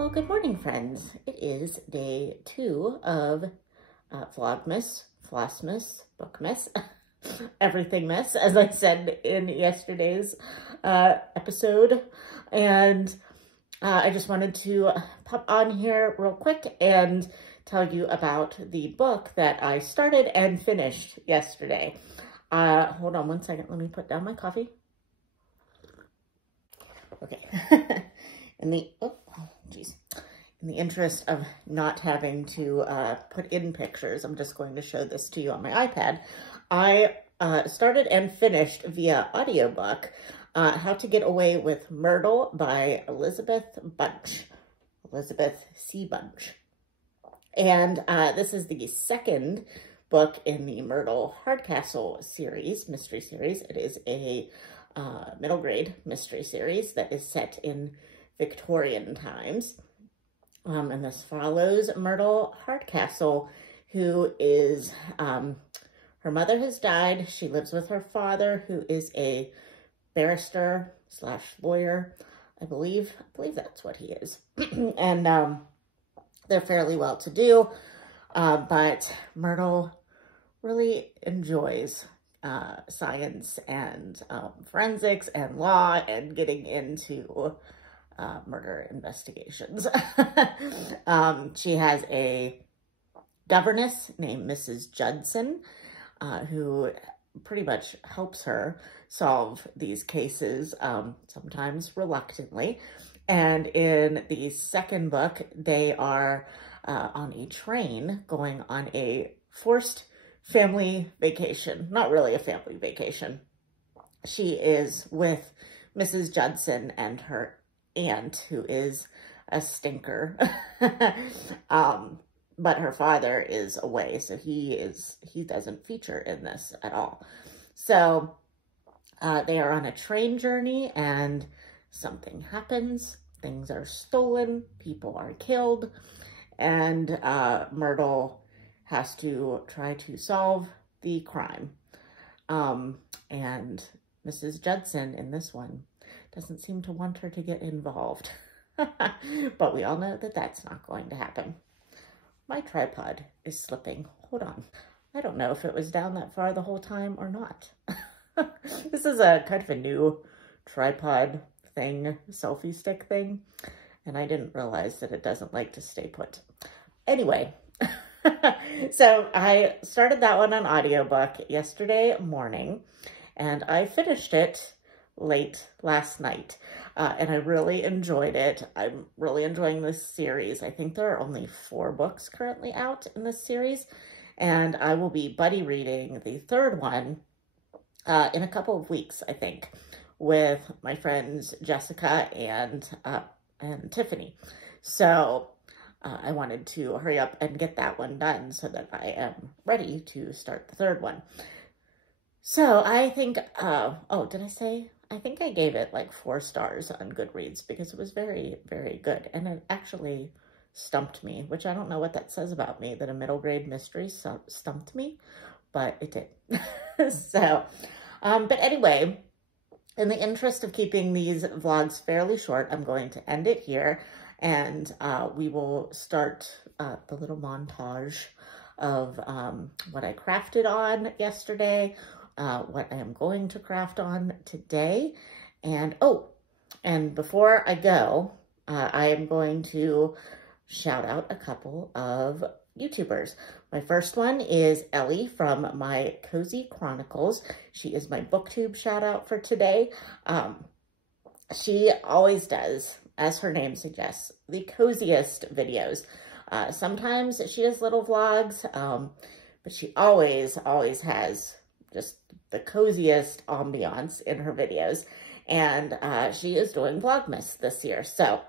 Well, good morning, friends. It is day 2 of Vlogmas, Flossmas, Bookmas, Everything Miss, as I said in yesterday's episode. And I just wanted to pop on here real quick and tell you about the book that I started and finished yesterday. Hold on one second. Let me put down my coffee. Okay. In the interest of not having to put in pictures, I'm just going to show this to you on my iPad. I started and finished via audiobook How to Get Away with Myrtle by Elizabeth C. Bunch. And this is the second book in the Myrtle Hardcastle series, mystery series. It is a middle grade mystery series that is set in Victorian times. And this follows Myrtle Hardcastle, who is, her mother has died. She lives with her father, who is a barrister / lawyer, I believe that's what he is. And they're fairly well-to-do, but Myrtle really enjoys science and forensics and law and getting into murder investigations. She has a governess named Mrs. Judson, who pretty much helps her solve these cases, sometimes reluctantly. And in the second book, they are on a train going on a forced family vacation. Not really a family vacation. She is with Mrs. Judson and her aunt, who is a stinker. But her father is away, so he doesn't feature in this at all. So they are on a train journey and something happens. Things are stolen, people are killed, and Myrtle has to try to solve the crime. And Mrs. Judson in this one doesn't seem to want her to get involved. But we all know that that's not going to happen. My tripod is slipping. Hold on. I don't know if it was down that far the whole time or not. This is a kind of a new tripod thing, selfie stick thing, and I didn't realize that it doesn't like to stay put. Anyway, so I started that one on audiobook yesterday morning, and I finished it late last night, and I really enjoyed it. I'm really enjoying this series. I think there are only 4 books currently out in this series, and I will be buddy reading the third one in a couple of weeks, I think, with my friends Jessica and Tiffany. So I wanted to hurry up and get that one done so that I am ready to start the third one. So I think, oh, did I say? I think I gave it like 4 stars on Goodreads because it was very, very good. And it actually stumped me, which I don't know what that says about me, that a middle grade mystery stumped me, but it did. So, but anyway, in the interest of keeping these vlogs fairly short, I'm going to end it here, and we will start the little montage of what I crafted on yesterday, what I am going to craft on today. And oh, and before I go, I am going to shout out a couple of YouTubers. My first one is Ellie from My Cozy Chronicles. She is my booktube shout out for today. She always does, as her name suggests, the coziest videos. Sometimes she does little vlogs, but she always has just the coziest ambiance in her videos. And she is doing Vlogmas this year. So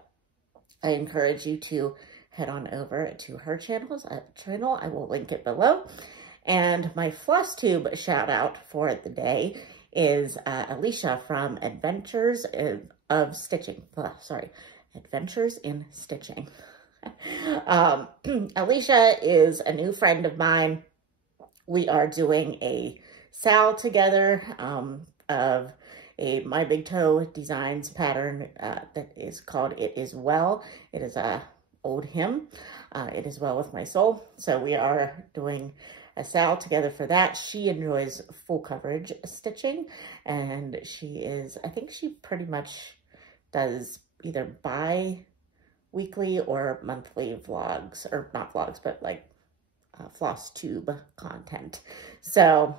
I encourage you to head on over to her channel. I will link it below. And my FlossTube shout out for the day is Alicia from Adventures of Stitching. Adventures in Stitching. Alicia is a new friend of mine. We are doing a sal together of a My Big Toe Designs pattern that is called It Is Well. It is a old hymn. It is well with my soul. So we are doing a sal together for that. She enjoys full coverage stitching, and she is, I think she pretty much does either bi-weekly or monthly vlogs, or not vlogs, but like floss tube content. So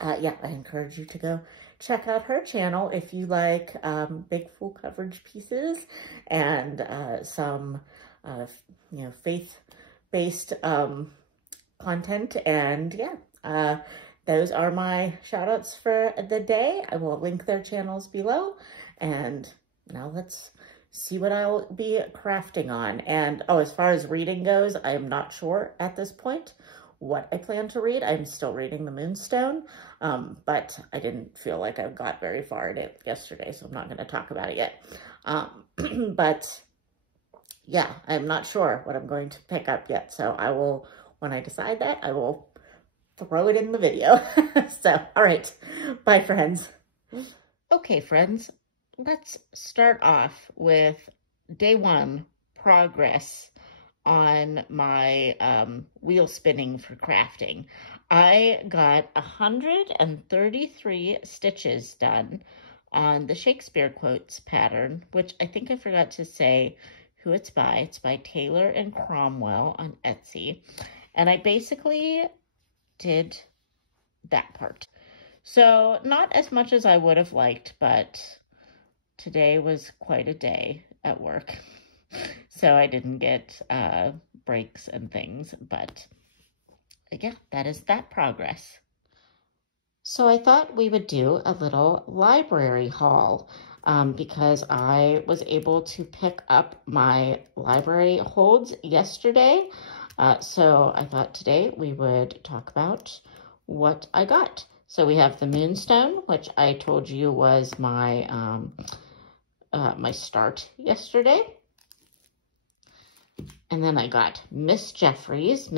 yeah, I encourage you to go check out her channel if you like big full coverage pieces and some you know, faith-based content. And yeah, those are my shout outs for the day. I will link their channels below, and now let's see what I'll be crafting on. And oh, as far as reading goes, I am not sure at this point what I plan to read. I'm still reading The Moonstone, but I didn't feel like I got very far in it yesterday, so I'm not going to talk about it yet. But yeah, I'm not sure what I'm going to pick up yet, so I will, when I decide that, I will throw it in the video. So, all right, bye friends. Okay, friends. Let's start off with day one progress on my wheel spinning for crafting. I got 133 stitches done on the Shakespeare quotes pattern, which I think I forgot to say who it's by. It's by Taylor and Cromwell on Etsy. And I basically did that part. So not as much as I would have liked, but today was quite a day at work, so I didn't get breaks and things, but yeah, that is that progress. So I thought we would do a little library haul because I was able to pick up my library holds yesterday. So I thought today we would talk about what I got. So we have the Moonstone, which I told you was my my start yesterday. And then I got Mrs. Jeffries,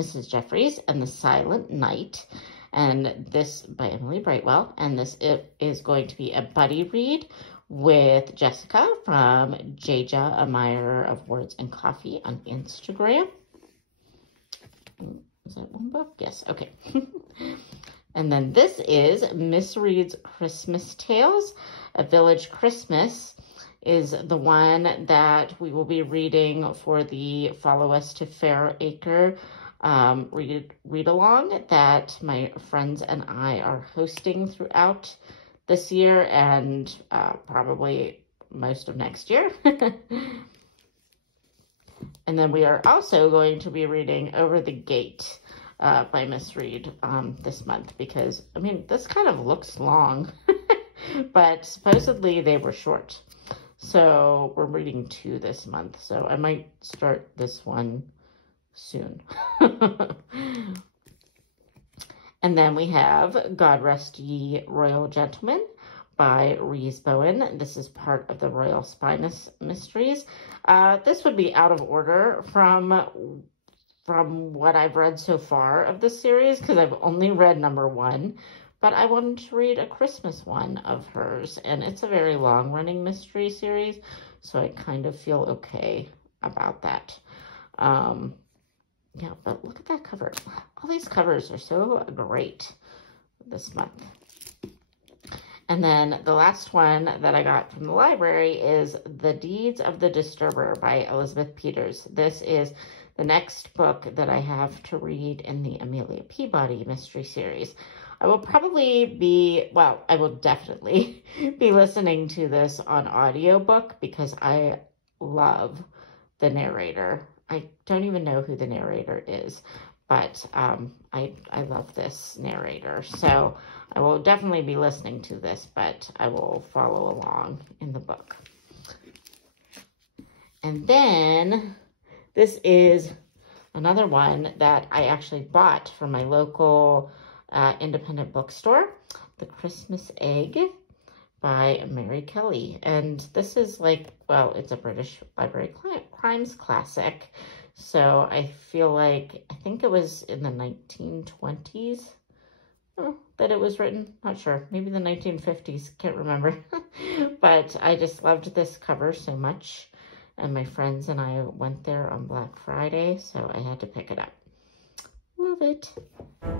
and the Silent Night. And this by Emily Brightwell. And this is going to be a buddy read with Jessica from Jaja, a Admirer of Words and Coffee on Instagram. Is that one book? Yes, okay. And then this is Miss Reed's Christmas Tales. A Village Christmas is the one that we will be reading for the Follow Us to Fairacre read along that my friends and I are hosting throughout this year and probably most of next year. And then we are also going to be reading Over the Gate by Miss Reed this month, because, I mean, this kind of looks long, but supposedly they were short. So we're reading 2 this month, so I might start this one soon. And then we have God Rest Ye Royal Gentlemen by Rhys Bowen. This is part of the Royal Spinous Mysteries. This would be out of order from what I've read so far of this series, because I've only read number 1, but I wanted to read a Christmas one of hers, and it's a very long-running mystery series, so I kind of feel okay about that. Yeah, but look at that cover. All these covers are so great this month. And then the last one that I got from the library is The Deeds of the Disturber by Elizabeth Peters. This is the next book that I have to read in the Amelia Peabody mystery series. I will probably be, well, I will definitely be listening to this on audiobook because I love the narrator. I don't even know who the narrator is, but I love this narrator. So I will definitely be listening to this, but I will follow along in the book. And then this is another one that I actually bought from my local independent bookstore, The Christmas Egg by Mary Kelly. And this is like, well, it's a British Library Crimes classic. So I feel like, I think it was in the 1920s that it was written. Not sure. Maybe the 1950s. Can't remember. But I just loved this cover so much. And my friends and I went there on Black Friday, so I had to pick it up. Love it.